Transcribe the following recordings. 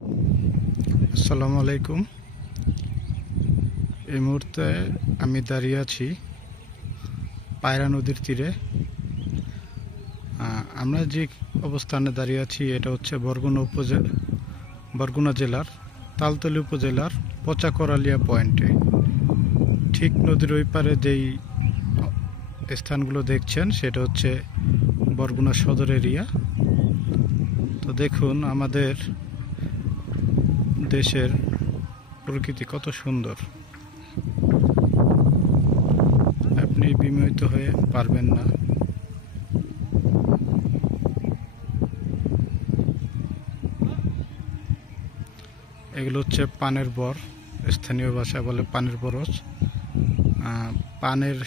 আসসালামু আলাইকুম। এই মুহূর্তে আমি দাঁড়িয়ে আছি পায়রা নদীর তীরে। আমরা যে অবস্থানে দাঁড়িয়ে আছি এটা হচ্ছে বরগুনা জেলার তালতলী উপজেলার পচাকরালিয়া পয়েন্টে। ঠিক নদীর ওই পারে যেই স্থানগুলো দেখছেন সেটা হচ্ছে বরগুনা সদর এরিয়া। তো দেখুন আমাদের দেশের প্রকৃতি কত সুন্দর, আপনি বিমোহিত হয়ে পারবেন না। এগুলো হচ্ছে পানের বর, স্থানীয় ভাষায় বলে পানের বরজ।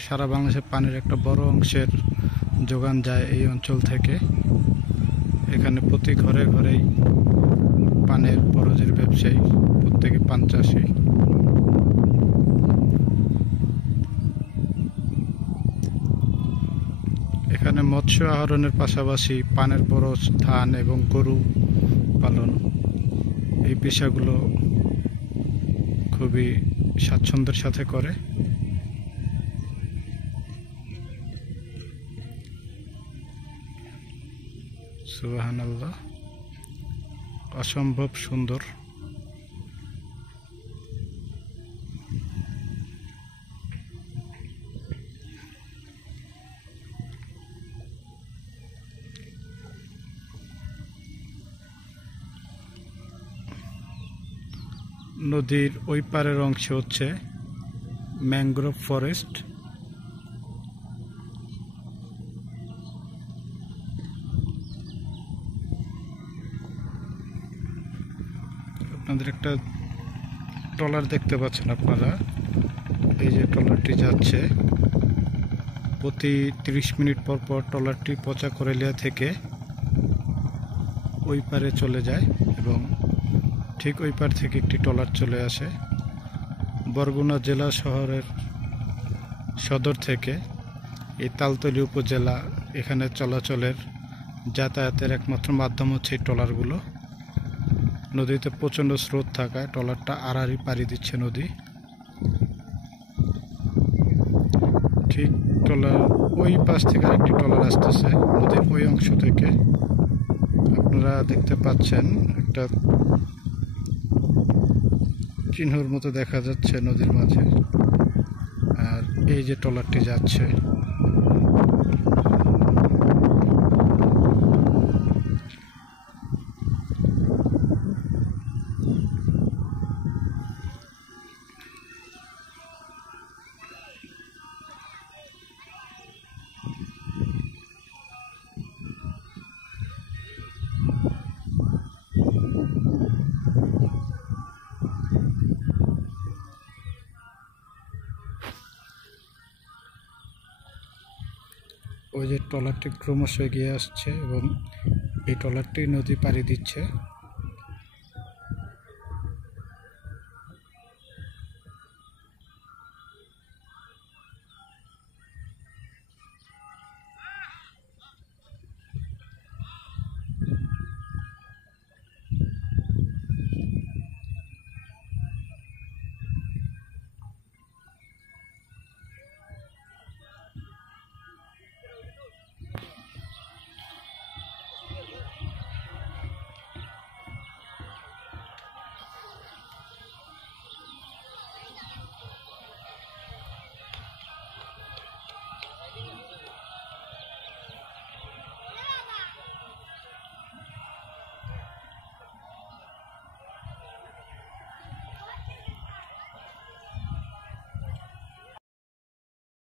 সারা বাংলাদেশে পানের একটা বড় অংশের যোগান যায় এই অঞ্চল থেকে। এখানে প্রতি ঘরে ঘরেই পানের বরজের ব্যবসায়ী, প্রত্যেকে পান চাষী। এখানে মৎস্য আহরণের পাশাপাশি পানের বরজ, ধান এবং গরু পালন, এই পেশাগুলো খুবই স্বাচ্ছন্দ্যের সাথে করে। সুবহানাল্লাহ, অসম্ভব সুন্দর। নদীর ওই পারের অংশ হচ্ছে ম্যানগ্রোভ ফরেস্ট। আপনাদের একটা ট্রলার দেখতে পাচ্ছেন আপনারা, এই যে ট্রলারটি যাচ্ছে প্রতি 30 মিনিট পর পর ট্রলারটি পচাকরালিয়া থেকে ওই পারে চলে যায় এবং ঠিক ওই পার থেকে একটি ট্রলার চলে আসে বরগুনা জেলা শহরের সদর থেকে। এই তালতলী উপজেলা, এখানে চলাচলের যাতায়াতের একমাত্র মাধ্যম হচ্ছে এই ট্রলারগুলো। নদীতে প্রচণ্ড স্রোত থাকায় ট্রলারটা আড়াআড়ি পাড়ি দিচ্ছে নদী। ঠিক ট্রলার ওই পাশ থেকে আরেকটি ট্রলার আসতেছে নদীর ওই অংশ থেকে। আপনারা দেখতে পাচ্ছেন একটা চিহ্নর মতো দেখা যাচ্ছে নদীর মাঝে, আর এই যে ট্রলারটি যাচ্ছে। ওই যে ট্রলারটি ক্রমশ এগিয়ে আসছে এবং এই ট্রলারটি নদী পাড়ি দিচ্ছে।